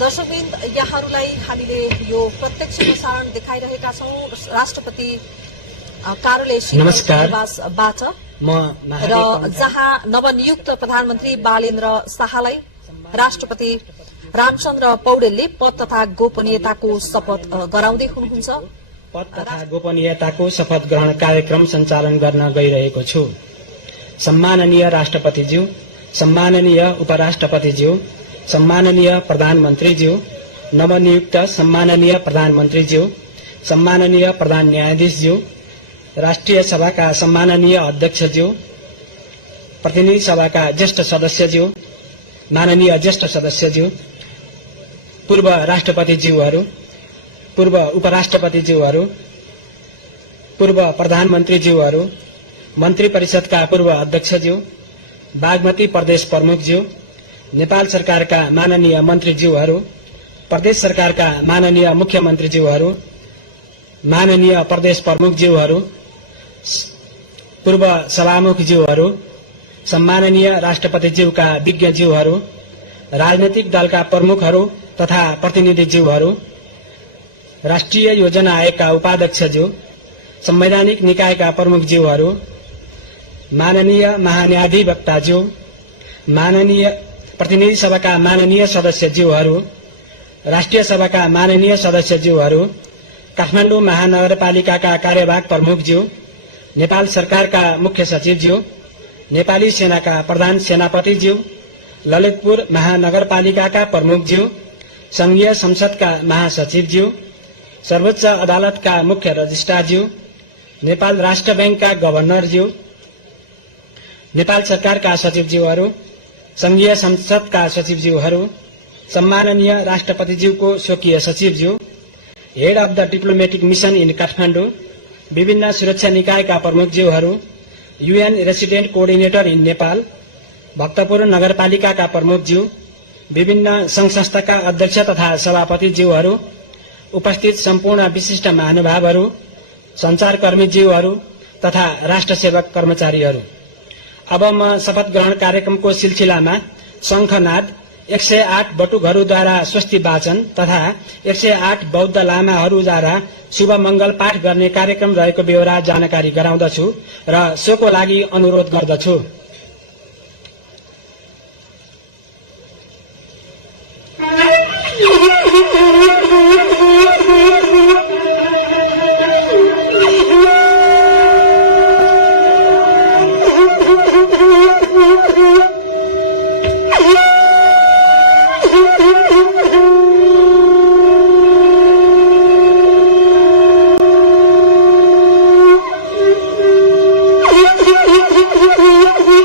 दर्शकवृन्द, यहाँहरूलाई हामीले यो प्रत्यक्ष प्रसारण देखाइरहेका छौं राष्ट्रपति कार्यालय निवासबाट र जहाँ नवनियुक्त प्रधानमन्त्री बालेन्द्र शाहलाई राष्ट्रपति रामचन्द्र पौडेलले पद तथा गोपनीयताको शपथ गराउँदै हुनुहुन्छ। पद तथा गोपनीयताको शपथ ग्रहण कार्यक्रम सञ्चालन गर्न गइरहेको छु। सम्माननीय राष्ट्रपतिज्यू, सम्माननीय उपराष्ट्रपतिज्यू, सम्माननीय प्रधानमन्त्रीज्यू, नवनियुक्त सम्माननीय प्रधानमन्त्रीज्यू, सम्माननीय प्रधान न्यायाधीशज्यू, राष्ट्रिय सभाका सम्माननीय अध्यक्षज्यू, प्रतिनिधि सभाका ज्येष्ठ सदस्यज्यू, माननीय ज्येष्ठ सदस्यज्यू, पूर्व राष्ट्रपतिज्यूहरू, पूर्व उपराष्ट्रपतिज्यूहरू, पूर्व प्रधानमन्त्रीज्यूहरू, मन्त्री परिषदका पूर्व अध्यक्षज्यू, बागमती प्रदेश प्रमुखज्यू, नेपाल सरकारका माननीय मन्त्रीज्यूहरू, प्रदेश सरकारका माननीय मुख्यमन्त्रीज्यूहरू, माननीय प्रदेश प्रमुखज्यूहरू, पूर्व सभामुखज्यूहरू, सम्माननीय राष्ट्रपतिज्यूका विज्ञज्यूहरू, राजनैतिक दलका प्रमुखहरू तथा प्रतिनिधिज्यूहरू, राष्ट्रिय योजना आयोगका उपाध्यक्षज्यू, संवैधानिक निकायका प्रमुखज्यूहरू, माननीय महान्यायाधिवक्ताज्यू, माननीय प्रतिनिधि सभाका माननीय सदस्यज्यूहरू, राष्ट्रिय सभाका माननीय सदस्यज्यूहरू, काठमाडौँ महानगरपालिकाका कार्यवाहक प्रमुखज्यू, नेपाल सरकारका मुख्य सचिवज्यू, नेपाली सेनाका प्रधान सेनापतिज्यू, ललितपुर महानगरपालिकाका प्रमुखज्यू, संघीय संसदका महासचिवज्यू, सर्वोच्च अदालतका मुख्य रजिस्ट्रारज्यू, नेपाल राष्ट्र बैंकका गभर्नरज्यू, नेपाल सरकारका सचिवज्यूहरू, संघीय संसदका सचिवज्यूहरू, सम्माननीय राष्ट्रपतिज्यूको स्वकीय सचिवज्यू, head of the diplomatic mission in Kathmandu, विभिन्न सुरक्षा निकायका प्रमुखज्यूहरू, UN resident coordinator in Nepal, Bhaktapur नगरपालिकाका प्रमुखज्यू, विभिन्न संघ संस्थाका अध्यक्ष तथा सभापतिज्यूहरू, उपस्थित सम्पूर्ण विशिष्ट महानुभावहरू, सञ्चारकर्मीज्यूहरू तथा राष्ट्र सेवक कर्मचारीहरू। अब म शपथ ग्रहण कार्यक्रमको सिलसिलामा शंखनाद, 108 बटुकहरूद्वारा स्वस्ति वाचन तथा 108 बौद्ध लामाहरूद्वारा शुभ मंगल पाठ गर्ने कार्यक्रम रहेको बेहोरा जानकारी गराउँदछु र सोको लागि अनुरोध गर्दछु। Thank you.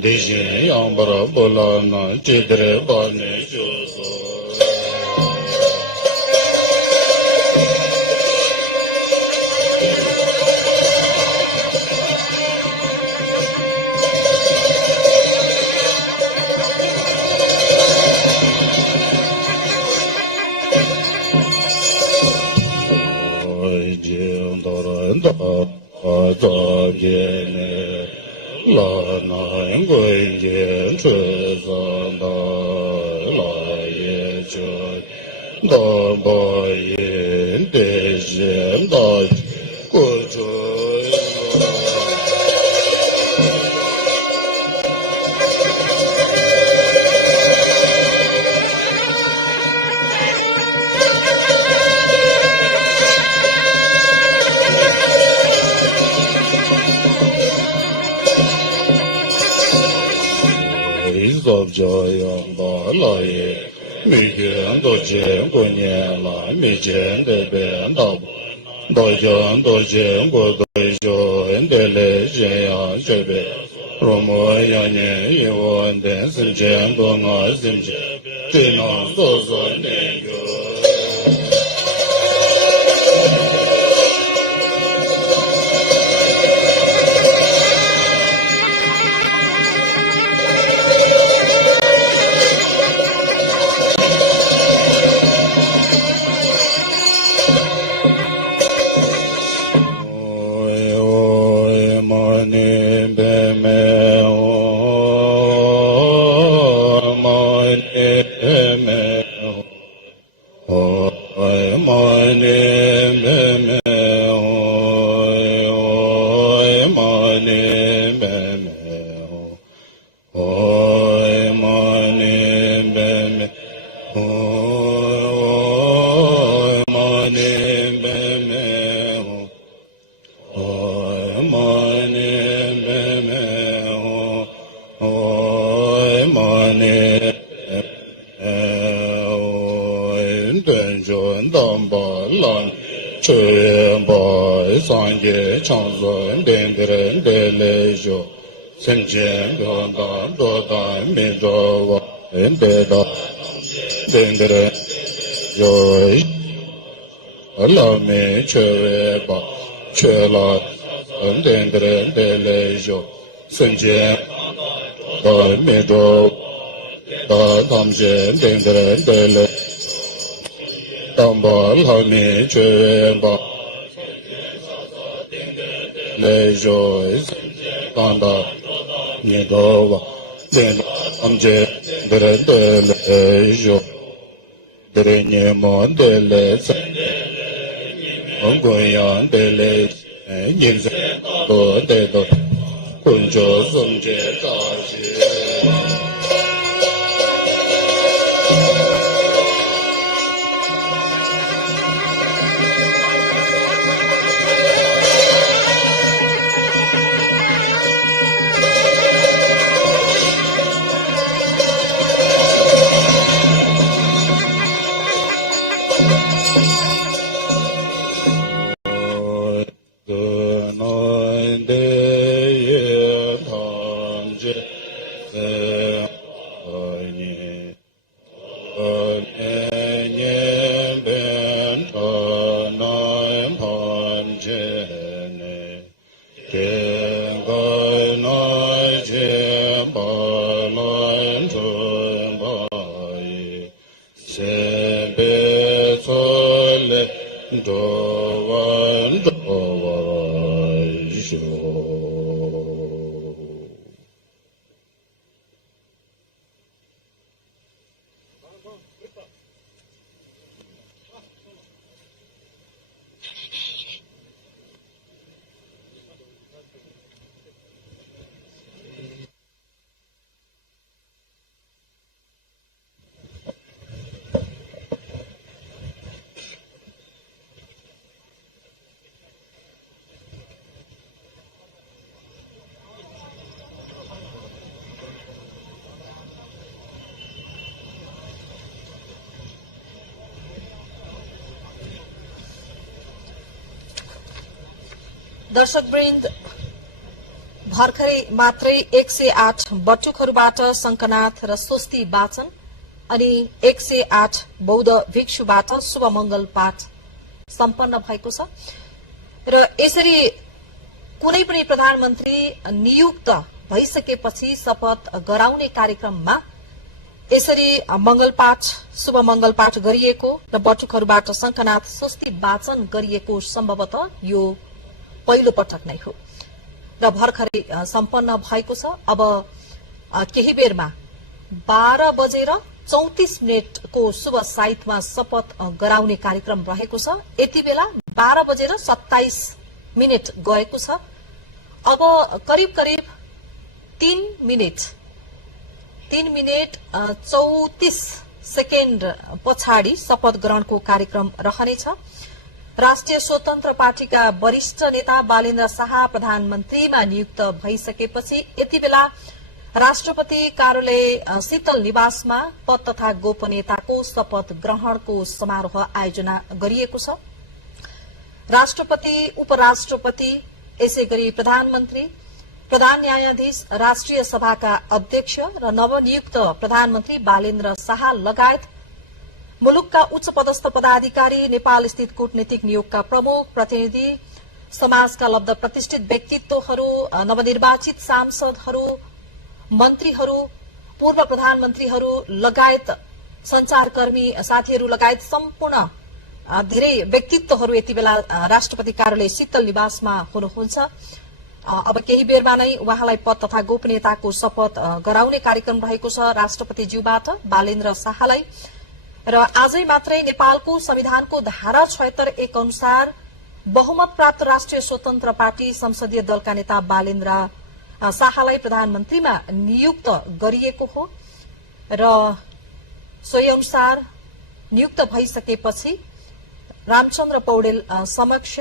Dejin yang bara bola na chidre bane choso दर्शकवृन्द, भर्खरै मात्रै 108 बटुकहरूबाट शंखनाथ र स्वस्ति वाचन अनि 108 बौद्ध भिक्षुबाट शुभ मंगल पाठ सम्पन्न भएको छ र यसरी कुनै पनि प्रधानमन्त्री नियुक्त भइसकेपछि शपथ गराउने कार्यक्रममा यसरी मंगल पाठ शुभ मंगल पाठ गरिएको र बटुकहरूबाट शंखनाथ स्वस्ति वाचन गरिएको सम्भवतः यो पहिलो पटक नै हो र भर्खरै सम्पन्न भएको छ। अब केही बेरमा 12:34 को शुभ साइतमा शपथ गराउने कार्यक्रम रहेको छ। यति बेला 12:27 गएको छ। अब करिब 3 मिनेट 34 सेकेन्ड पछाडि शपथ ग्रहणको कार्यक्रम रहनेछ। राष्ट्रिय स्वतन्त्र पार्टीका वरिष्ठ नेता बालेन्द्र शाह प्रधानमन्त्रीमा नियुक्त भइसकेपछि यति बेला राष्ट्रपति कार्यालय शीतल निवासमा पद तथा गोपनीयताको शपथ ग्रहणको समारोह आयोजना गरिएको छ। राष्ट्रपति, उपराष्ट्रपति, यसैगरी प्रधानमन्त्री, प्रधान न्यायाधीश, राष्ट्रिय सभाका अध्यक्ष र नवनियुक्त प्रधानमन्त्री बालेन्द्र शाह लगायत मुलुकका उच्च पदस्थ पदाधिकारी, नेपाल स्थित कूटनीतिक नियोगका प्रमुख प्रतिनिधि, समाजका लब्ध प्रतिष्ठित व्यक्तित्वहरू, नवनिर्वाचित सांसदहरू, मन्त्रीहरू, पूर्व प्रधानमन्त्रीहरू लगायत संचारकर्मी साथीहरू लगायत सम्पूर्ण धेरै व्यक्तित्वहरू यति बेला राष्ट्रपति कार्यालय शीतल निवासमा हुनुहुन्छ। अब केही बेरमा नै उहाँलाई पद तथा गोपनीयताको शपथ गराउने कार्यक्रम रहेको छ राष्ट्रपतिज्यूबाट बालेन्द्र शाहलाई। र आजै मात्रै नेपालको संविधानको धारा 76(1) अनुसार बहुमत प्राप्त राष्ट्रिय स्वतन्त्र पार्टी संसदीय दलका नेता बालेन्द्र शाहलाई प्रधानमन्त्रीमा नियुक्त गरिएको हो र सोही अनुसार नियुक्त भइसकेपछि रामचन्द्र पौडेल समक्ष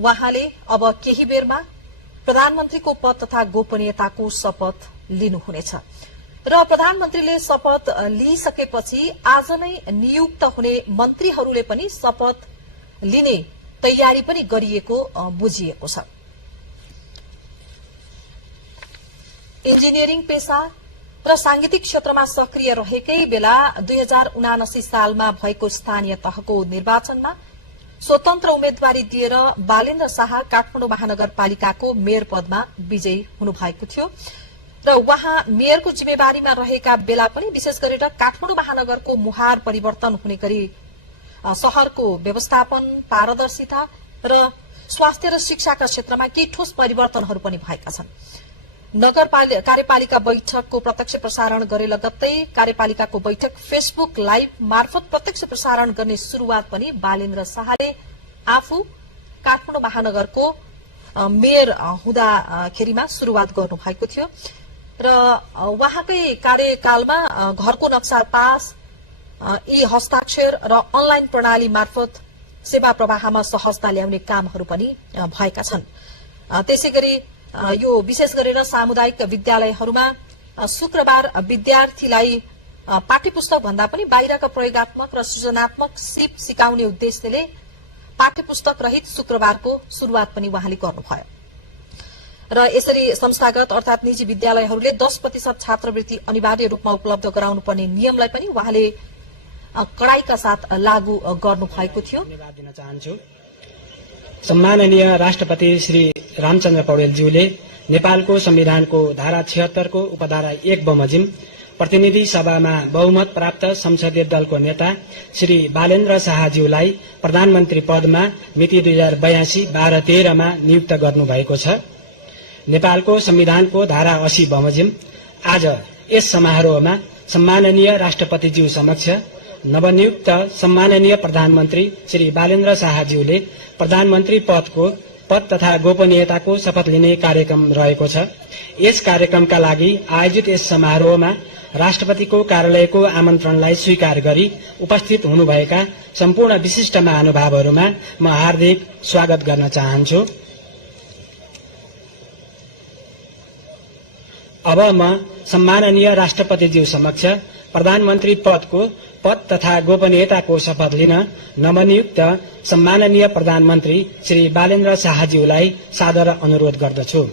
उहाँले अब केही बेरमा प्रधानमन्त्रीको पद तथा गोपनीयताको शपथ लिनुहुनेछ र प्रधानमन्त्रीले शपथ लिइसकेपछि आज नै नियुक्त हुने मन्त्रीहरूले पनि शपथ लिने तयारी पनि गरिएको बुझिएको छ। इन्जिनियरिङ पेशा र सांगीतिक क्षेत्रमा सक्रिय रहेकै बेला 2079 सालमा भएको स्थानीय तहको निर्वाचनमा स्वतन्त्र उम्मेद्वारी दिएर बालेन्द्र शाह काठमाडौँ महानगरपालिकाको मेयर पदमा विजयी हुनुभएको थियो र उहाँ मेयरको जिम्मेवारीमा रहेका बेला पनि विशेष गरेर काठमाडौँ महानगरको मुहार परिवर्तन हुने गरी शहरको व्यवस्थापन, पारदर्शिता र स्वास्थ्य र शिक्षाका क्षेत्रमा केही ठोस परिवर्तनहरू पनि भएका छन्। कार्यपालिका बैठकको प्रत्यक्ष प्रसारण गरे लगत्तै कार्यपालिकाको बैठक फेसबुक लाइभ मार्फत प्रत्यक्ष प्रसारण गर्ने शुरूआत पनि बालेन्द्र शाहले आफू काठमाडौँ महानगरको मेयर हुँदाखेरिमा शुरूआत गर्नुभएको थियो र उहाँकै कार्यकालमा घरको नक्सा पास, ई हस्ताक्षर र अनलाइन प्रणाली मार्फत सेवा प्रवाहमा सहजता ल्याउने कामहरू पनि भएका छन्। त्यसैगरी यो विशेष गरेर सामुदायिक विद्यालयहरूमा शुक्रबार विद्यार्थीलाई पाठ्यपुस्तक भन्दा पनि बाहिरका प्रयोगात्मक र सृजनात्मक सिप सिकाउने उद्देश्यले पाठ्यपुस्तक रहित शुक्रबारको शुरूआत पनि उहाँले गर्नुभयो र यसरी संस्थागत अर्थात निजी विद्यालयहरूले 10% छात्रवृत्ति अनिवार्य रूपमा उपलब्ध गराउनु पर्ने नियमलाई पनि उहाँले कडाईका साथ लागू गर्नुभएको थियो। धन्यवाद दिन चाहन्छु। सम्माननीय राष्ट्रपति श्री रामचन्द्र पौडेलज्यूले नेपालको संविधानको धारा 76 को उपधारा 1 बमोजिम प्रतिनिधि सभामा बहुमत प्राप्त संसदीय दलको नेता श्री बालेन्द्र शाहज्यूलाई प्रधानमन्त्री पदमा मिति 2082-12-13 मा नियुक्त गर्नुभएको छ। नेपालको संविधानको धारा 80 बमोजिम आज यस समारोहमा सम्माननीय राष्ट्रपतिज्यू समक्ष नवनियुक्त सम्माननीय प्रधानमन्त्री श्री बालेन्द्र शाहज्यूले प्रधानमन्त्री पद तथा गोपनीयताको शपथ लिने कार्यक्रम रहेको छ। यस कार्यक्रमका लागि आयोजित यस समारोहमा राष्ट्रपतिको कार्यालयको आमन्त्रणलाई स्वीकार गरी उपस्थित हुनुभएका सम्पूर्ण विशिष्ट महानुभावहरूमा म हार्दिक स्वागत गर्न चाहन्छु। अब म सम्माननीय राष्ट्रपतिज्यू समक्ष प्रधानमन्त्री पद तथा गोपनीयताको शपथ लिन नवनियुक्त सम्माननीय प्रधानमन्त्री श्री बालेन्द्र शाहज्यूलाई सादर अनुरोध गर्दछु।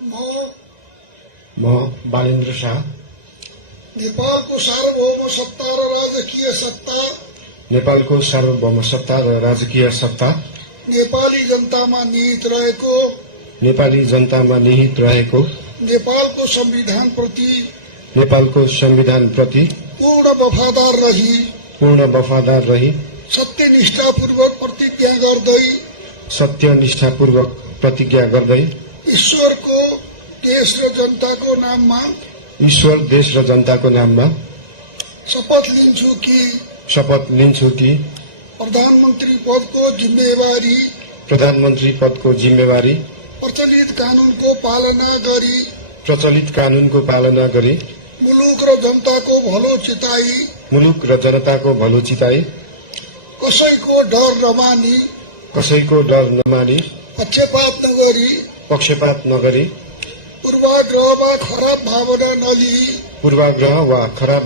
म बालेन्द्र शाह नेपालको सार्वभौम सत्ता र राजकीय सत्ता नेपालको सार्वभौम सत्ता र राजकीय सत्ता नेपाली जनतामा निहित रहेको नेपाली जनतामा निहित रहेको नेपालको संविधानप्रति नेपालको संविधानप्रति पूर्ण वफादार रही सत्यनिष्ठापूर्वक प्रतिज्ञा गर्दै ईश्वर, देश र जनताको नाममा शपथ लिन्छु कि प्रधानमन्त्री पदको जिम्मेवारी प्रचलित कानूनको पालना गरी मुलुक र जनताको भलो चिताई कसैको डर नमानी पक्षपात नगरी पूर्वाग्रह वा खराब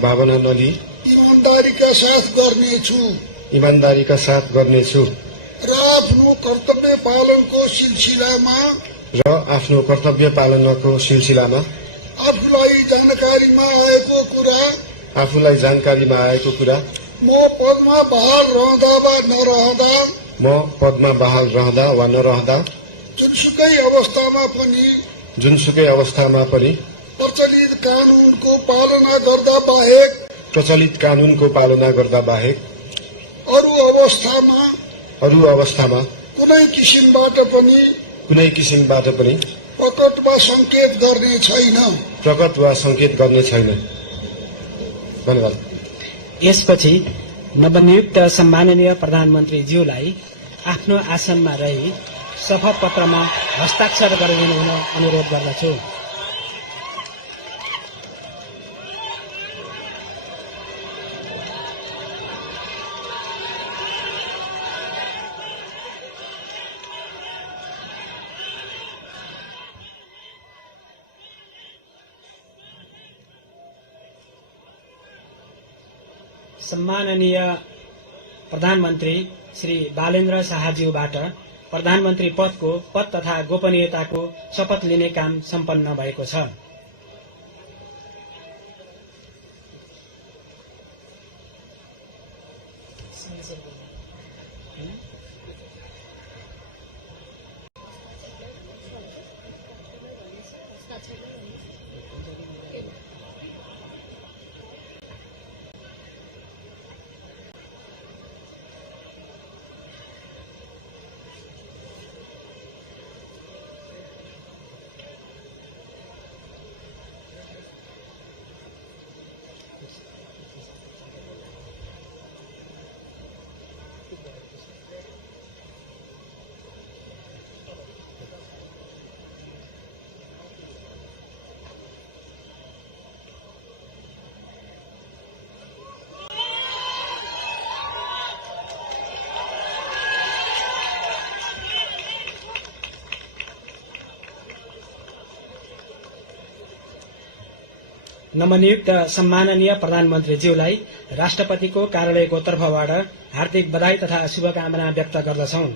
भावना नलिई ईमानदारीका साथ गर्नेछु र आफ्नो कर्तव्य पालनको सिलसिलामा आफूलाई जानकारीमा आएको कुरा म पदमा बहाल रहँदा वा नरहँदा जुनसुकै अवस्थामा पनि प्रचलित कानूनको पालना गर्दा बाहेक अरू अवस्थामा कुनै किसिमबाट पनि प्रकट वा संकेत गर्ने छैन। धन्यवाद। यसपछि नवनियुक्त सम्माननीय प्रधानमन्त्रीज्यूलाई आफ्नो आसनमा रही शपथ पत्रमा हस्ताक्षर गरिदिनु हुन अनुरोध गर्दछु। सम्माननीय प्रधानमन्त्री श्री बालेन्द्र शाहज्यूबाट प्रधानमन्त्री पद तथा गोपनीयताको शपथ लिने काम सम्पन्न भएको छ। नवनियुक्त सम्माननीय प्रधानमन्त्रीज्यूलाई राष्ट्रपतिको कार्यालयको तर्फबाट हार्दिक बधाई तथा शुभकामना व्यक्त गर्दछौं।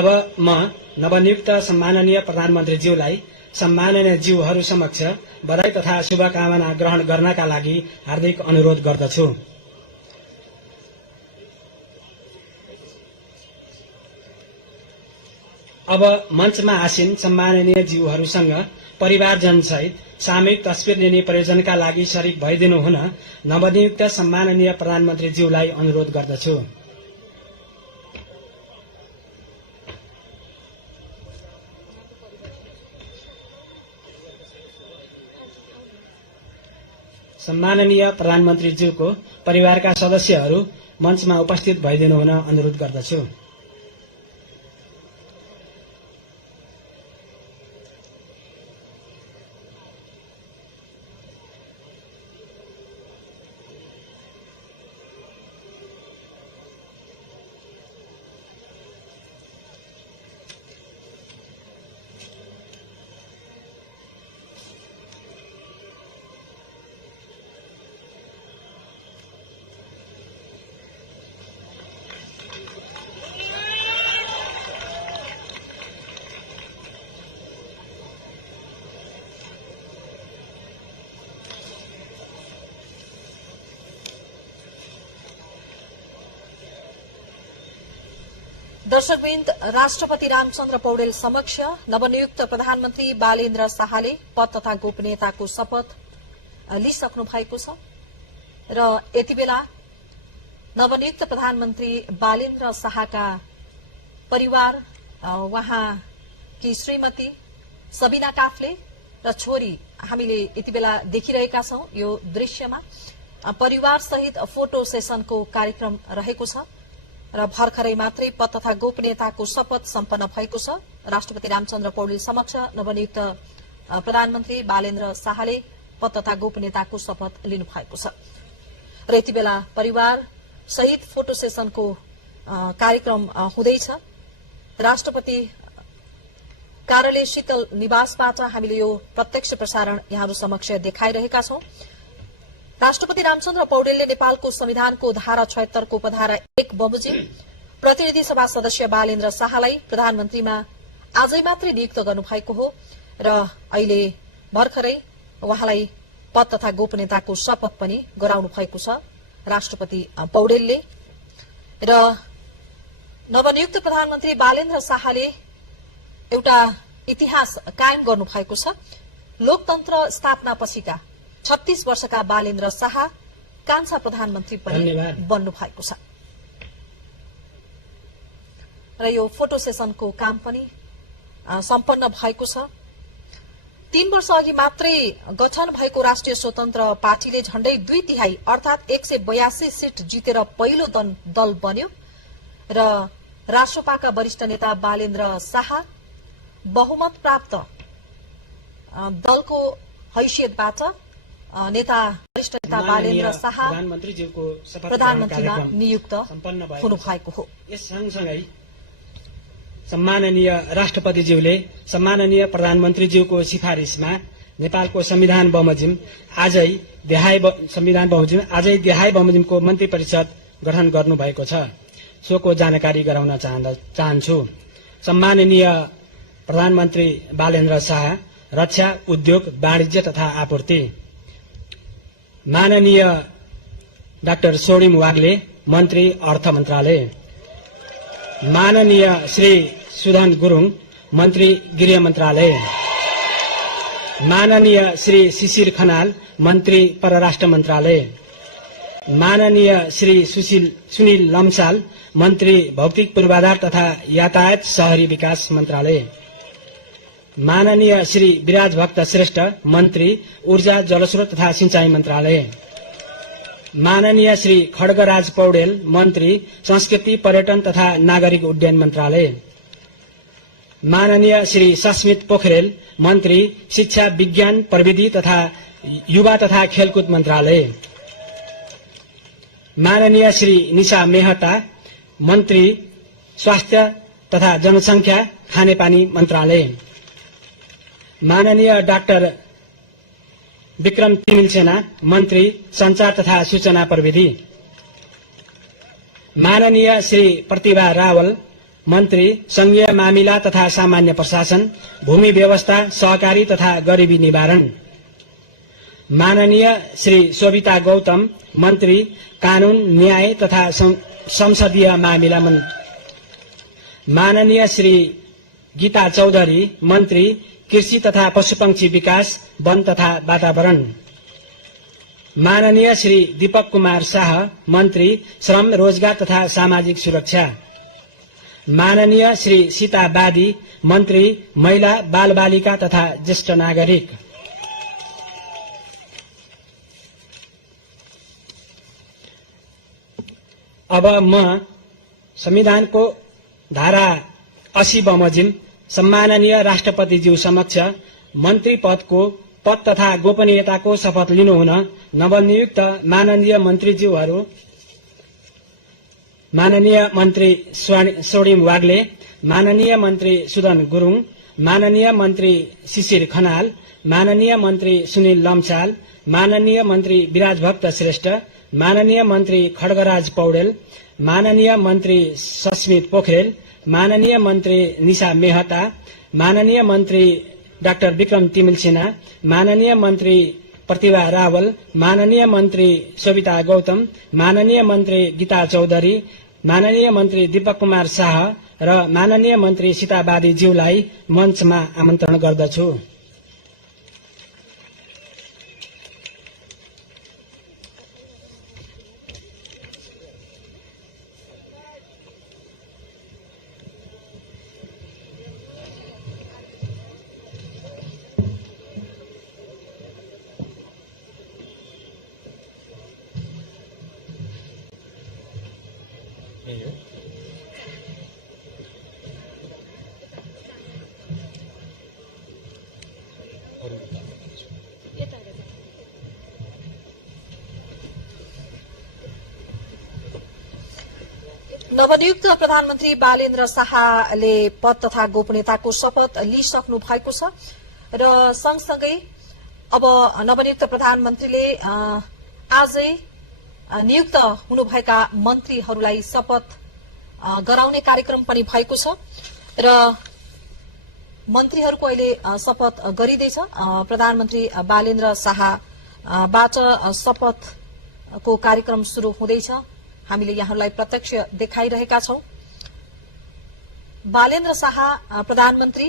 अब म नवनियुक्त सम्माननीय प्रधानमन्त्रीज्यूलाई सम्माननीय ज्यूहरू समक्ष बधाई तथा शुभकामना ग्रहण गर्नका लागि हार्दिक अनुरोध गर्दछु। अब मञ्चमा आसीन सम्माननीय ज्यूहरूसँग परिवारजन सहित सामूहिक तस्बिर लिने प्रयोजनका लागि शरीक भइदिनु हुन नवनियुक्त सम्माननीय प्रधानमन्त्रीज्यूलाई अनुरोध गर्दछु। सम्माननीय प्रधानमन्त्रीज्यूको परिवारका सदस्यहरू मञ्चमा उपस्थित भइदिनु हुन अनुरोध गर्दछु। दर्शकवृन्द, राष्ट्रपति रामचन्द्र पौडेल समक्ष नवनियुक्त प्रधानमन्त्री बालेन्द्र शाहले पद तथा गोपनीयताको शपथ लिइसक्नु भएको छ र यति बेला नवनियुक्त प्रधानमन्त्री बालेन्द्र शाहका परिवार, उहाँकी श्रीमती सबिना काफ्ले र छोरी हामीले यति बेला देखिरहेका छौं। यो दृश्यमा परिवार सहित फोटो सेसनको कार्यक्रम रहेको छ र भर्खरै मात्रै पद तथा गोपनीयताको शपथ सम्पन्न भएको छ। राष्ट्रपति रामचन्द्र पौडेल समक्ष नवनियुक्त प्रधानमन्त्री बालेन्द्र शाहले पद तथा गोपनीयताको शपथ लिनु भएको छ र यति बेला परिवार सहित फोटो सेसनको कार्यक्रम हुँदैछ। राष्ट्रपति कार्यालय शीतल निवासबाट हामीले यो प्रत्यक्ष प्रसारण यहाँहरू समक्ष देखाइरहेका छौं। राष्ट्रपति रामचन्द्र पौडेलले नेपालको संविधानको धारा 76 को उपधारा 1 बमोजिम प्रतिनिधि सभा सदस्य बालेन्द्र शाहलाई प्रधानमन्त्रीमा आजै मात्रै नियुक्त गर्नुभएको हो र अहिले भर्खरै उहाँलाई पद तथा गोपनीयताको शपथ पनि गराउनु भएको छ राष्ट्रपति पौडेलले। र नवनियुक्त प्रधानमन्त्री बालेन्द्र शाहले एउटा इतिहास कायम गर्नु भएको छ। लोकतन्त्र स्थापना पछिका 36 वर्षका बालेन्द्र शाह कान्छा प्रधानमन्त्री पनि बन्नु भएको छ र यो फोटो सेसनको काम पनि सम्पन्न भएको छ। 3 वर्ष अघि मात्रै गठन भएको राष्ट्रिय स्वतन्त्र पार्टीले झण्डै 2/3 अर्थात 182 सीट जितेर पहिलो दल बन्यो र राष्ट्रपाका वरिष्ठ नेता बालेन्द्र शाह बहुमत प्राप्त दलको हैसियतबाट वरिष्ठ नेता बालेन्द्र शाह प्रधानमन्त्रीमा नियुक्त हुनु भएको हो। यस सँगसँगै सम्माननीय राष्ट्रपतिज्यूले सम्माननीय प्रधानमन्त्रीज्यूको सिफारिसमा नेपालको संविधान बमोजिम आजै देहाय बमोजिमको मन्त्री परिषद गठन गर्नुभएको छ। सोको जानकारी गराउन चाहन्छु। सम्माननीय प्रधानमन्त्री बालेन्द्र शाह रक्षा, उद्योग, वाणिज्य तथा आपूर्ति, माननीय डाक्टर सोडिम वाग्ले मन्त्री अर्थ मन्त्रालय, माननीय श्री सुधन गुरुङ मन्त्री गृह मन्त्रालय, माननीय श्री शिशिर खनाल मन्त्री परराष्ट्र मन्त्रालय, माननीय श्री सुनिल लम्साल मन्त्री भौतिक पूर्वाधार तथा यातायात शहरी विकास मन्त्रालय, माननीय श्री विराज भक्त श्रेष्ठ मन्त्री ऊर्जा जलस्रोत तथा सिंचाई मन्त्रालय, माननीय श्री खड्गराज पौडेल मन्त्री संस्कृति पर्यटन तथा नागरिक उड्डयन मन्त्रालय, माननीय श्री सस्मित पोखरेल मन्त्री शिक्षा विज्ञान प्रविधि तथा युवा तथा खेलकुद मन्त्रालय, माननीय श्री निशा मेहता मन्त्री स्वास्थ्य तथा जनसंख्या खानेपानी मन्त्रालय, माननीय डाक्टर विक्रम तिमिलसेना मन्त्री संचार तथा सूचना प्रविधि, माननीय श्री प्रतिभा रावल मन्त्री संघीय मामिला तथा सामान्य प्रशासन, भूमि व्यवस्था, सहकारी तथा गरिबी निवारण, माननीय श्री शोभिता गौतम मन्त्री कानून न्याय तथा संसदीय मामिला, माननीय श्री गीता चौधरी मन्त्री कृषि तथा पशुपक्षी विकास, वन तथा वातावरण, माननीय श्री दीपक कुमार शाह मन्त्री श्रम, रोजगार तथा सामाजिक सुरक्षा, माननीय श्री सीता बादी मन्त्री महिला, बाल बालिका तथा ज्येष्ठ नागरिक, अब म संविधानको धारा 80 बमोजिम सम्माननीय राष्ट्रपतिज्यू समक्ष मन्त्री पदको पद तथा गोपनीयताको शपथ लिनुहुन नवनियुक्त माननीय मन्त्रीज्यूहरू माननीय मन्त्री सोडिम वाग्ले, माननीय मन्त्री सुधन गुरुङ, माननीय मन्त्री शिशिर खनाल, माननीय मन्त्री सुनिल लम्साल, माननीय मन्त्री विराज भक्त श्रेष्ठ, माननीय मन्त्री खड्गराज पौडेल, माननीय मन्त्री सस्मित पोखरेल, माननीय मन्त्री निशा मेहता, माननीय मन्त्री डाक्टर विक्रम तिमिलसेना, माननीय मन्त्री प्रतिभा रावल, माननीय मन्त्री शोभिता गौतम, माननीय मन्त्री गीता चौधरी, माननीय मन्त्री दीपक कुमार शाह, र माननीय मन्त्री सीता बादीज्यूलाई मञ्चमा आमन्त्रण गर्दछु। नवनियुक्त प्रधानमन्त्री बालेन्द्र शाहले पद तथा गोपनीयताको शपथ लिइसक्नु भएको छ र सँगसँगै अब नवनियुक्त प्रधानमन्त्रीले आजै नियुक्त हुनुभएका मन्त्रीहरूलाई शपथ गराउने कार्यक्रम पनि भएको छ र मन्त्रीहरूको अहिले शपथ गरिँदैछ। प्रधानमन्त्री बालेन्द्र शाहबाट शपथको कार्यक्रम शुरू हुँदैछ। हामीले यहाँलाई प्रत्यक्ष देखाइरहेका छौं। बालेन्द्र शाह प्रधानमन्त्री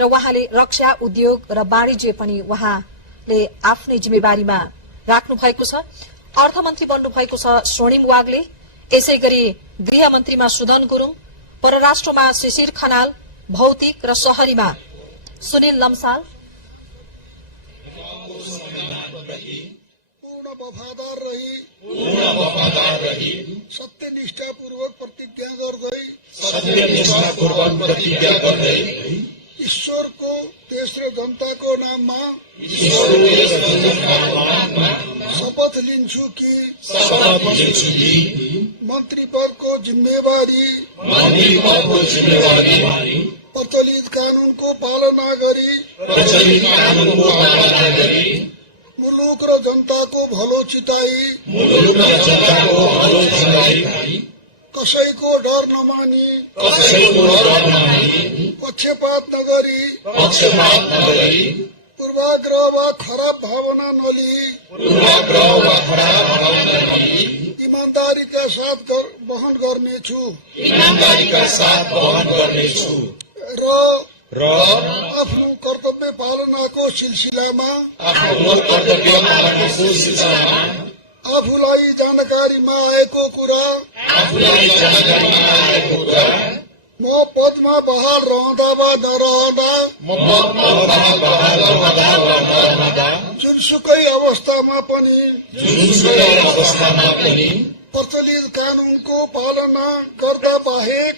र उहाँले रक्षा उद्योग र वाणिज्य पनि उहाँले आफ्नै जिम्मेवारीमा राख्नु भएको छ। अर्थमन्त्री बन्नु भएको छ स्वर्णिम वाग्ले, यसैगरी गृहमन्त्रीमा सुदन गुरुङ, परराष्ट्रमा शिशिर खनाल, भौतिक र शहरीमा सुनिल लम्साल, पूर्ण वफादार रही सत्यनिष्ठापूर्वक प्रतिज्ञा गर्दै ईश्वरको देश र जनताको नाममा शपथ लिन्छु कि मन्त्री पदको जिम्मेवारी प्रचलित कानूनको पालना गरी मुलुक र जनताको भलो चिताई कसैको डर नमानी पक्षपात नगरी पूर्वाग्रह वा खराब भावना नलिई ईमानदारीका साथ वहन गर्नेछु र आफ्नो कर्तव्य पालनाको सिलसिलामा आफूलाई जानकारीमा आएको कुरा म पदमा बहाल रहँदा वा नरहँदा जुनसुकै अवस्थामा पनि प्रचलित कानूनको पालना गर्दा बाहेक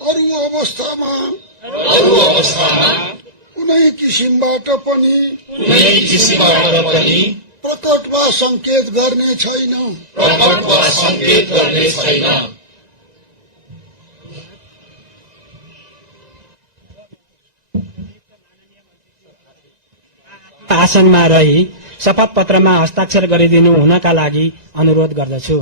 अरू अवस्थामा कुनै किसिमबाट पनि प्रकट वा संकेत गर्ने छैन। आसनमा रही शपथ पत्रमा हस्ताक्षर गरिदिनु हुनका लागि अनुरोध गर्दछु।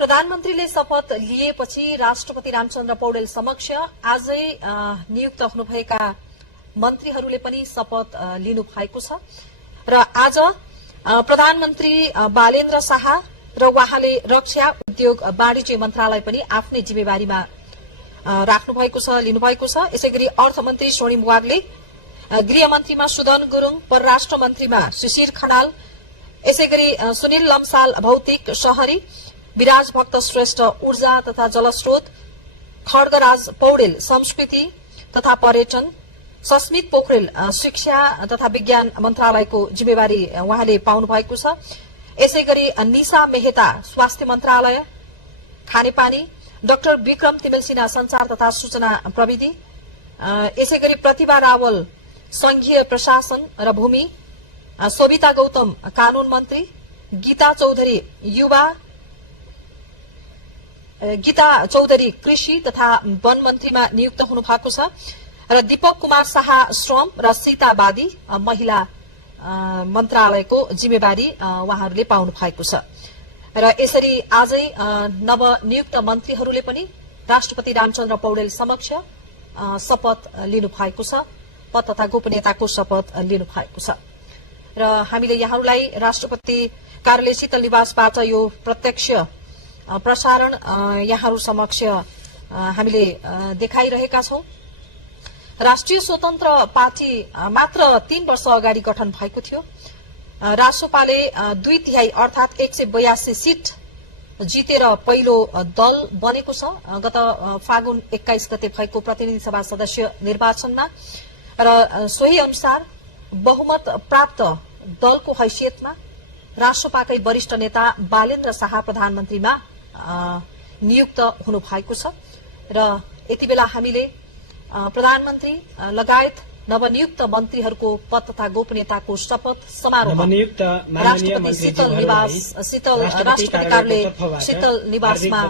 प्रधानमन्त्रीले शपथ लिएपछि राष्ट्रपति रामचन्द्र पौडेल समक्ष आजै नियुक्त हुनुभएका मन्त्रीहरूले पनि शपथ लिनु भएको छ र आज प्रधानमन्त्री बालेन्द्र शाह र उहाँले रक्षा उद्योग वाणिज्य मन्त्रालय पनि आफ्नै जिम्मेवारीमा राख्नु भएको छ, लिनुभएको छ। यसैगरी अर्थमन्त्री स्वर्णिम वाग्ले, गृहमन्त्रीमा सुदन गुरुङ, परराष्ट्र मन्त्रीमा शिशिर खनाल, यसैगरी सुनिल लम्साल भौतिक शहरी, विराज भक्त श्रेष्ठ ऊर्जा तथा जलस्रोत, खड्गराज पौडेल संस्कृति तथा पर्यटन, सस्मित पोखरेल शिक्षा तथा विज्ञान मन्त्रालयको जिम्मेवारी उहाँले पाउनु भएको छ। यसैगरी निशा मेहता स्वास्थ्य मन्त्रालय खानेपानी, डाक्टर विक्रम तिमेल सिन्हा संचार तथा सूचना प्रविधि, यसैगरी प्रतिभा रावल संघीय प्रशासन र भूमि, सोभिता गौतम कानून मन्त्री, गीता चौधरी कृषि तथा वन मन्त्रीमा नियुक्त हुनु भएको छ र दीपक कुमार शाह श्रम र सीता बादी महिला मन्त्रालयको जिम्मेवारी उहाँहरूले पाउनु भएको छ। र यसरी आजै नवनियुक्त मन्त्रीहरूले पनि राष्ट्रपति रामचन्द्र पौडेल समक्ष शपथ लिनु भएको छ, पद तथा गोपनीयताको शपथ लिनु भएको छ। र हामीले यहाँहरूलाई राष्ट्रपति कार्यालय शीतल निवासबाट यो प्रत्यक्ष प्रसारण यहाँहरू समक्ष हामीले देखाइरहेका छौं। राष्ट्रिय स्वतन्त्र पार्टी मात्र 3 वर्ष अगाडि गठन भएको थियो। रासोपाले 2/3 अर्थात 182 सीट जितेर पहिलो दल बनेको छ गत फागुन 21 गते भएको प्रतिनिधि सभा सदस्य निर्वाचनमा। र सोही अनुसार बहुमत प्राप्त दलको हैसियतमा रासोपाकै वरिष्ठ नेता बालेन्द्र शाह प्रधानमन्त्रीमा नियुक्त हुनु भएको छ। र यति बेला हामीले प्रधानमन्त्री लगायत नवनियुक्त मन्त्रीहरूको पद तथा गोपनीयताको शपथ समारोह राष्ट्रपति शीतल कार्यालय शीतल निवासमा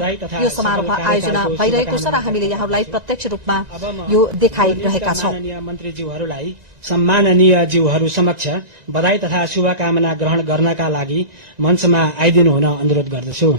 यो समारोह आयोजना भइरहेको छ र हामीले यहाँहरूलाई प्रत्यक्ष रूपमा यो देखाइरहेका छौं। मन्त्रीज्यूहरूलाई सम्माननीय ज्यूहरू समक्ष बधाई तथा शुभकामना ग्रहण गर्नका लागि मञ्चमा आइदिनु हुन अनुरोध गर्दछु।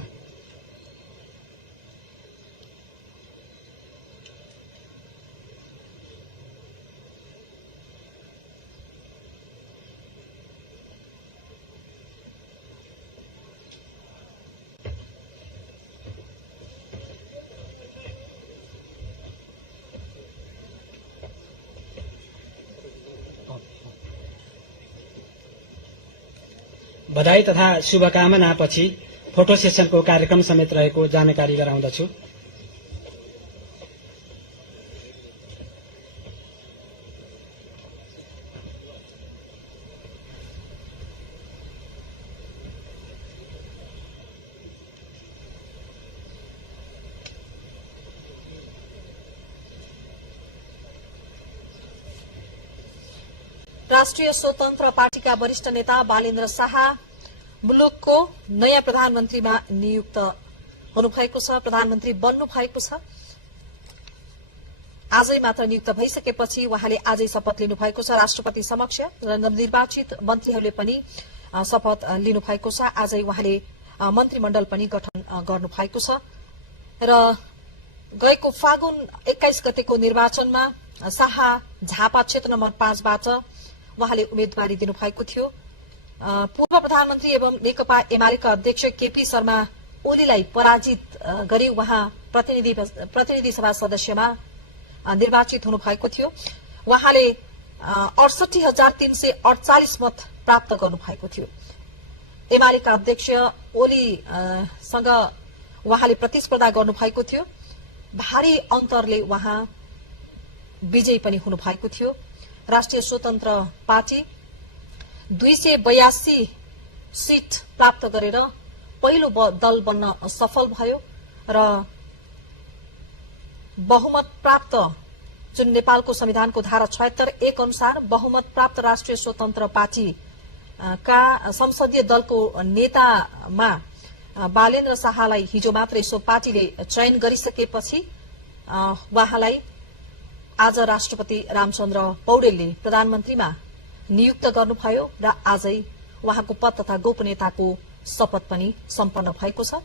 बधाई तथा शुभकामना पछि फोटो सेसनको कार्यक्रम समेत रहेको जानकारी गराउँदछु। राष्ट्रिय स्वतन्त्र पार्टीका वरिष्ठ नेता बालेन्द्र शाह मुलुकको नयाँ प्रधानमन्त्रीमा नियुक्त हुनुभएको छ, प्रधानमन्त्री बन्नु भएको छ। आजै मात्र नियुक्त भइसकेपछि उहाँले आजै शपथ लिनु भएको छ राष्ट्रपति समक्ष र नवनिर्वाचित मन्त्रीहरूले पनि शपथ लिनु भएको छ। आजै उहाँले मन्त्रीमण्डल पनि गठन गर्नु भएको छ र गएको फागुन 21 गतेको निर्वाचनमा शाह झापा क्षेत्र नम्बर 5 बाट उहाँले उम्मेदवारी दिनुभएको थियो। पूर्व प्रधानमन्त्री एवं नेकपा एमालेका अध्यक्ष केपी शर्मा ओलीलाई पराजित गरी उहाँ प्रतिनिधि सभा सदस्यमा निर्वाचित हुनुभएको थियो। उहाँले 68,348 मत प्राप्त गर्नुभएको थियो। एमालेका अध्यक्ष ओलीसँग उहाँले प्रतिस्पर्धा गर्नुभएको थियो। भारी अन्तरले उहाँ विजयी पनि हुनुभएको थियो। राष्ट्रिय स्वतन्त्र पार्टी 282 सीट प्राप्त गरेर पहिलो दल बन्न सफल भयो र बहुमत प्राप्त जुन नेपालको संविधानको धारा 76(1) अनुसार बहुमत प्राप्त राष्ट्रिय स्वतन्त्र पार्टी का संसदीय दलको नेतामा बालेन्द्र शाहलाई हिजो मात्रै सो पार्टीले चयन गरिसकेपछि उहाँलाई आज राष्ट्रपति रामचन्द्र पौडेलले प्रधानमन्त्रीमा नियुक्त गर्नुभयो र आजै उहाँको पद तथा गोपनीयताको शपथ पनि सम्पन्न भएको छ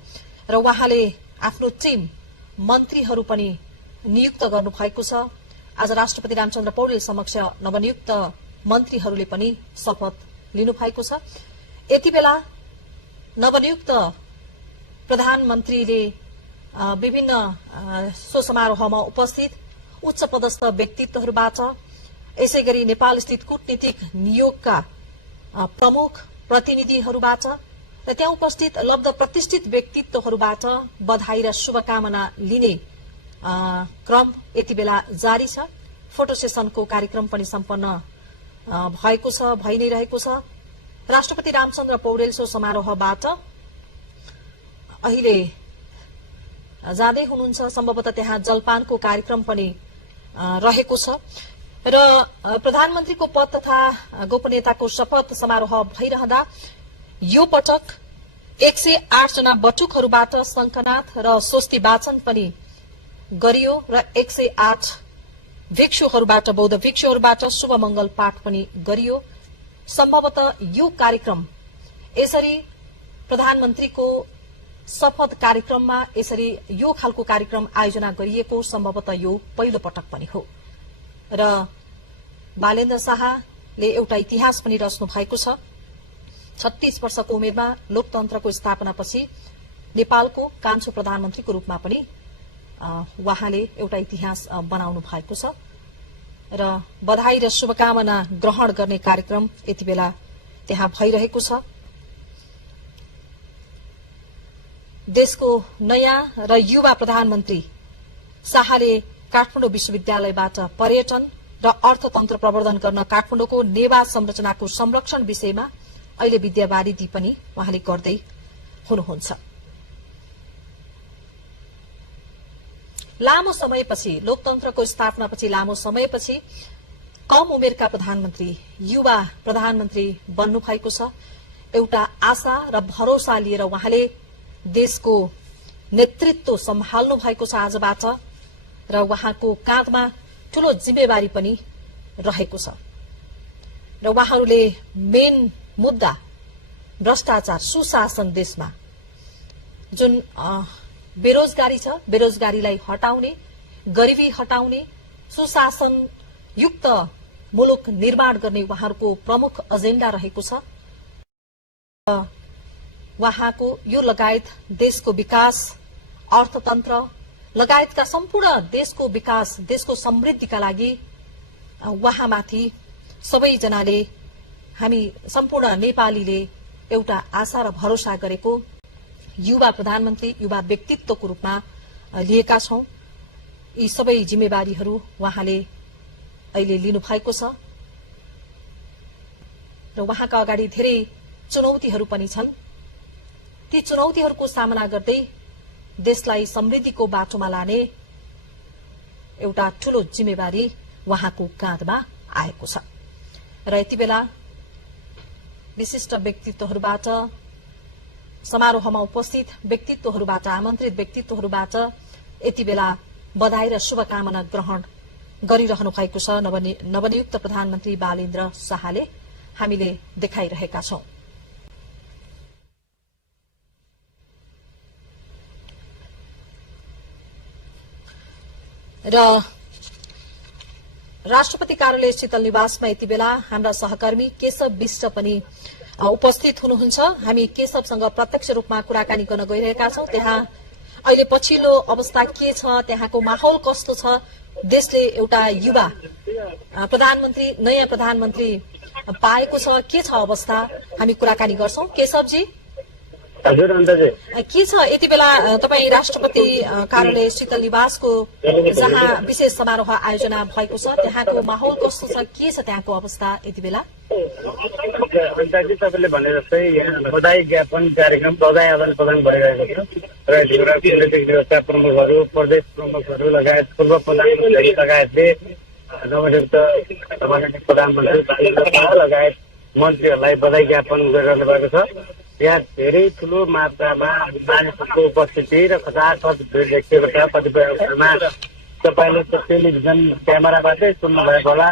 र उहाँले आफ्नो टिम मन्त्रीहरू पनि नियुक्त गर्नुभएको छ। आज राष्ट्रपति रामचन्द्र पौडेल समक्ष नवनियुक्त मन्त्रीहरूले पनि शपथ लिनुभएको छ। यति बेला नवनियुक्त प्रधानमन्त्रीले विभिन्न सो समारोहमा उपस्थित उच्च पदस्थ व्यक्तित्वहरूबाट यसैगरी नेपाल स्थित कूटनीतिक नियोगका प्रमुख प्रतिनिधिहरूबाट र त्यहाँ उपस्थित लब्ध प्रतिष्ठित व्यक्तित्वहरूबाट बधाई र शुभकामना लिने क्रम यति बेला जारी छ। फोटो सेसनको कार्यक्रम पनि सम्पन्न भएको छ, भइ नै रहेको छ। राष्ट्रपति रामचन्द्र पौडेल सो समारोहबाट अहिले जाँदै हुनुहुन्छ। सम्भवतः त्यहाँ जलपानको कार्यक्रम पनि रहेको छ र प्रधानमन्त्रीको पद तथा गोपनीयताको शपथ समारोह भइरहँदा यो पटक 108 जना बटुकहरूबाट शंखनाद र स्वस्ति वाचन पनि गरियो र 108 भिक्षुहरूबाट बौद्ध भिक्षुहरूबाट शुभ मंगल पाठ पनि गरियो। सम्भवतः यो कार्यक्रम यसरी प्रधानमन्त्रीको शपथ कार्यक्रममा यसरी यो खालको कार्यक्रम आयोजना गरिएको सम्भवतः यो पहिलो पटक पनि हो र बालेन्द्र शाहले एउटा इतिहास पनि रच्नु भएको छ। 36 वर्षको उमेरमा लोकतन्त्रको स्थापनापछि नेपालको कान्छो प्रधानमन्त्रीको रूपमा पनि उहाँले एउटा इतिहास बनाउनु भएको छ र बधाई र शुभकामना ग्रहण गर्ने कार्यक्रम यति बेला त्यहाँ भइरहेको छ। देशको नयाँ र युवा प्रधानमन्त्री शाहले काठमाडौँ विश्वविद्यालयबाट पर्यटन र अर्थतन्त्र प्रवर्धन गर्न काठमाडौँको नेवा संरचनाको संरक्षण विषयमा अहिले विद्यावारिधि पनि उहाँले गर्दै हुनुहुन्छ। लामो समयपछि लोकतन्त्रको स्थापनापछि लामो समयपछि कम उमेरका प्रधानमन्त्री युवा प्रधानमन्त्री बन्नु भएको छ। एउटा आशा र भरोसा लिएर उहाँले देशको नेतृत्व सम्हाल्नु भएको छ आजबाट र उहाँको काँधमा ठूलो जिम्मेवारी पनि रहेको छ र उहाँहरूले मेन मुद्दा भ्रष्टाचार सुशासन देशमा जुन बेरोजगारी छ बेरोजगारीलाई हटाउने, गरिबी हटाउने, सुशासन युक्त मुलुक निर्माण गर्ने उहाँहरूको प्रमुख एजेण्डा रहेको छ। उहाँको यो लगायत देशको विकास, अर्थतन्त्र लगायतका सम्पूर्ण देशको विकास, देशको समृद्धिका लागि उहाँमाथि सबैजनाले हामी सम्पूर्ण नेपालीले एउटा आशा र भरोसा गरेको युवा प्रधानमन्त्री, युवा व्यक्तित्वको रूपमा लिएका छौं। यी सबै जिम्मेवारीहरू उहाँले अहिले लिनु भएको छ र उहाँका अगाडि धेरै चुनौतीहरू पनि छन्। ती चुनौतीहरूको सामना गर्दै देशलाई समृद्धिको बाटोमा लाने एउटा ठूलो जिम्मेवारी उहाँको काँधमा आएको छ र यति बेला विशिष्ट व्यक्तित्वहरूबाट, समारोहमा उपस्थित व्यक्तित्वहरूबाट, आमन्त्रित व्यक्तित्वहरूबाट यति बेला बधाई र शुभकामना ग्रहण गरिरहनु भएको छ नवनियुक्त प्रधानमन्त्री बालेन्द्र शाहले हामीले देखाइरहेका छौं। र राष्ट्रपति कार्यालय शीतल निवासमा यति बेला हाम्रा सहकर्मी केशव विष्ट पनि उपस्थित हुनुहुन्छ। हामी केशवसँग प्रत्यक्ष रूपमा कुराकानी गर्न गइरहेका छौं। त्यहाँ अहिले पछिल्लो अवस्था के छ, त्यहाँको माहौल कस्तो छ, देशले एउटा युवा प्रधानमन्त्री, नयाँ प्रधानमन्त्री पाएको छ, के छ अवस्था, हामी कुराकानी गर्छौं। केशवजी, हजुर अन्तजी के छ यति बेला तपाई राष्ट्रपति कार्यालय शीतल निवासको जहाँ विशेष समारोह आयोजना भएको छ त्यहाँको माहौल कस्तो छ, के छ त्यहाँको अवस्था यति बेला? अन्तजी तपाईँले भने जस्तै यहाँ बधाई ज्ञापन कार्यक्रम बधाई आदान प्रदान भइरहेको छ र राजनीतिक व्यवस्था प्रमुखहरू, प्रदेश प्रमुखहरू लगायत पूर्व प्रधानमन्त्री लगायतले नवनियुक्त प्रधानमन्त्री लगायत मन्त्रीहरूलाई बधाई ज्ञापन गरिरहनु भएको छ। यहाँ धेरै ठूलो मात्रामा मानिसहरूको उपस्थिति र खचाखच भिड देखिएको छ। कतिपय अवसरमा तपाईँले टेलिभिजन क्यामेराबाटै सुन्नुभएको होला।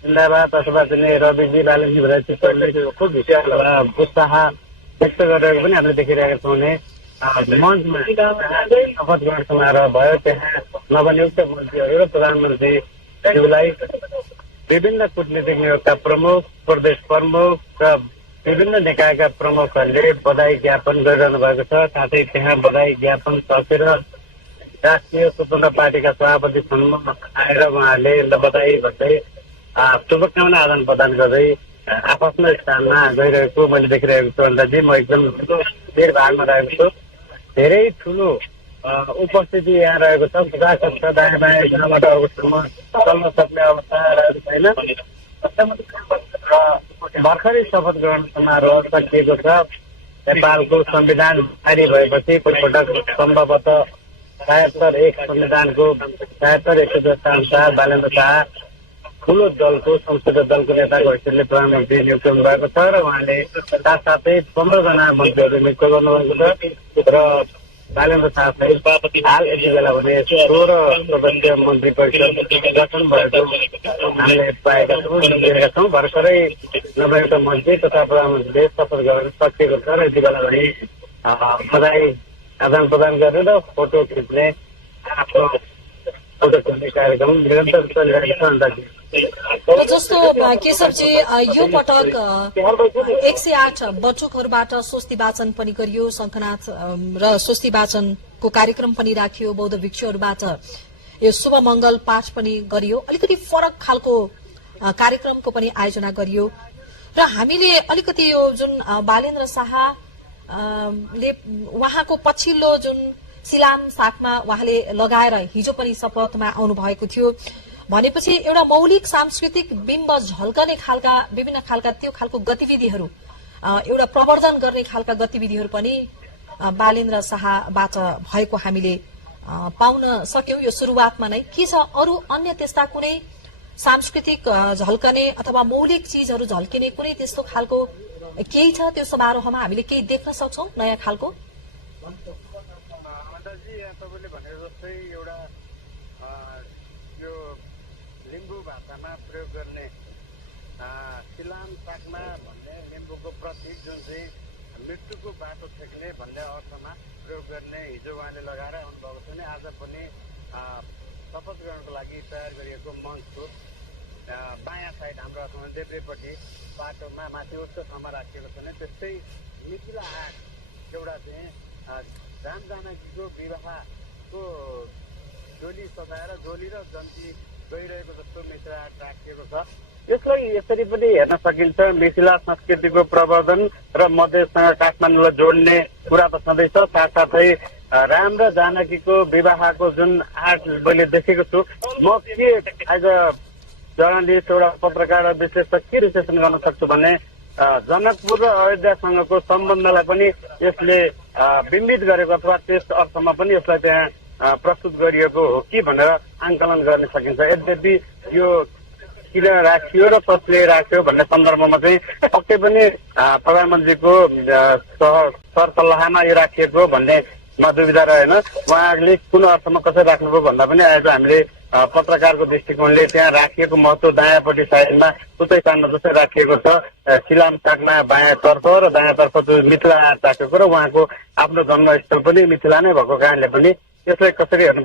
जिन्दाबाद अथवा चाहिँ रविजी, बालनजी भनेर चित्रले खुब उत्साह व्यक्त गरेको पनि हामीले देखिरहेका छौँ भने मञ्चमा शपथ ग्रहण समारोह भयो। त्यहाँ नवनियुक्त मन्त्रीहरू र प्रधानमन्त्रीज्यूलाई विभिन्न कूटनीतिक नियोगका प्रमुख, प्रदेश प्रमुख र विभिन्न निकायका प्रमुखहरूले बधाई ज्ञापन गरिरहनु भएको छ। साथै त्यहाँ बधाई ज्ञापन सकेर राष्ट्रिय स्वतन्त्र पार्टीका सभापति सम्म आएर उहाँहरूले बधाई भन्दै शुभकामना आदान प्रदान गर्दै आफ्नो स्थानमा गइरहेको मैले देखिरहेको छु अन्दाजी म एकदम भिडभाडमा रहेको छु। धेरै ठुलो उपस्थिति यहाँ रहेको छ। 50 दायाँ बायाँ एकजनाबाट अर्कोसम्म चल्न सक्ने अवस्था रहेको छैन। भर्खरै शपथ ग्रहण समारोह सकिएको छ। नेपालको संविधान जारी भएपछि पहिलोपटक सम्भवतः 73 संविधानको 73 अनुसार बालेन्द्र शाह ठुलो दलको संसदीय दलको नेताको हैसियतले प्रधानमन्त्री नियुक्त हुनुभएको छ र उहाँले साथसाथै 15 जना मन्त्रीहरू नियुक्त गर्नुभएको छ र बालेन्द्र शाह सहित हाल यति बेला भने 16 सदस्यीय मन्त्री परिषद गठन भएको हामीले पाएका छौँ, देखेका छौँ। भर्खरै नभएका मन्त्री तथा प्रधानमन्त्रीले शपथ ग्रहण सकिएको छ र यति बेला भने बधाई आदान प्रदान गरेर फोटो खिच्ने कार्यक्रम निरन्तर चलिरहेको छ। अन्दाजी जस्तो केशवजी यो पटक 108 बटुकहरूबाट स्वस्ति वाचन पनि गरियो, शङ्खनाथ र स्वस्ति वाचनको कार्यक्रम पनि राखियो, बौद्ध भिक्षुहरूबाट यो शुभ मङ्गल पाठ पनि गरियो। अलिकति फरक खालको कार्यक्रमको पनि आयोजना गरियो र हामीले अलिकति यो जुन बालेन्द्र शाह ले उहाँको पछिल्लो जुन सिलाम साखमा उहाँले लगाएर हिजो पनि शपथमा आउनु भएको थियो भनेपछि एउटा मौलिक सांस्कृतिक बिम्ब झल्कने खालका विभिन्न खालका त्यो खालको गतिविधिहरू एउटा प्रवर्धन गर्ने खालका गतिविधिहरू पनि बालेन्द्र शाहबाट भएको हामीले पाउन सक्यौं। यो सुरुवातमा नै के छ अरू अन्य त्यस्ता कुनै सांस्कृतिक झल्कने अथवा मौलिक चीजहरू झल्किने कुनै त्यस्तो खालको केही छ त्यो समारोहमा हामीले केही देख्न सक्छौं नयाँ खालको? तपाईँले भनेर जस्तै एउटा यो लिम्बू भाषामा प्रयोग गर्ने सिलाम साकमा भन्ने लिम्बूको प्रतीक जुन चाहिँ मृत्युको बाटो छेक्ने भन्ने अर्थमा प्रयोग गर्ने हिजो उहाँले लगाएर आउनुभएको छ भने आज पनि शपथ ग्रहणको लागि तयार गरिएको मञ्चको बायाँ साइड हाम्रो अथवा देब्रेपट्टि बाटोमा माथि उच्च ठाउँमा राखिएको छ भने त्यस्तै मिथिला आँट एउटा चाहिँ राम जानकीको विवाहको डोली सजाएर डोली र जन्ती गइरहेको जस्तो मिथिला आर्ट राखिएको छ। यसलाई यसरी पनि हेर्न सकिन्छ, मिथिला संस्कृतिको प्रवर्धन र मधेससँग काठमाडौँलाई जोड्ने कुरा त छँदैछ। साथसाथै राम र जानकीको विवाहको जुन आर्ट मैले देखेको छु, म के एज अ जर्नलिस्ट एउटा पत्रकार विश्लेषक के विश्लेषण गर्न सक्छु भने जनकपुर र अयोध्यासँगको सम्बन्धलाई पनि यसले बिम्बित गरेको अथवा त्यस अर्थमा पनि यसलाई त्यहाँ प्रस्तुत गरिएको हो कि भनेर आंकलन गर्न सकिन्छ। यद्यपि यो किन राखियो र कसले राख्यो भन्ने सन्दर्भमा चाहिँ पक्कै पनि प्रधानमन्त्रीको सरसल्लाहमा यो राखिएको भन्ने दुविधा रहेन। उहाँले कुन अर्थमा कसरी राख्नुभयो भन्दा पनि आज हामीले पत्रकारको दृष्टिकोणले त्यहाँ राखिएको महत्व दायाँपट्टि साइडमा उतै स्थानमा जस्तै राखिएको छ। सिलाम साकमा बायाँतर्फ र दायाँतर्फ मिथिला आर्ट राखेको र उहाँको आफ्नो जन्मस्थल पनि मिथिला नै भएको कारणले पनि यसलाई कसरी हेर्नु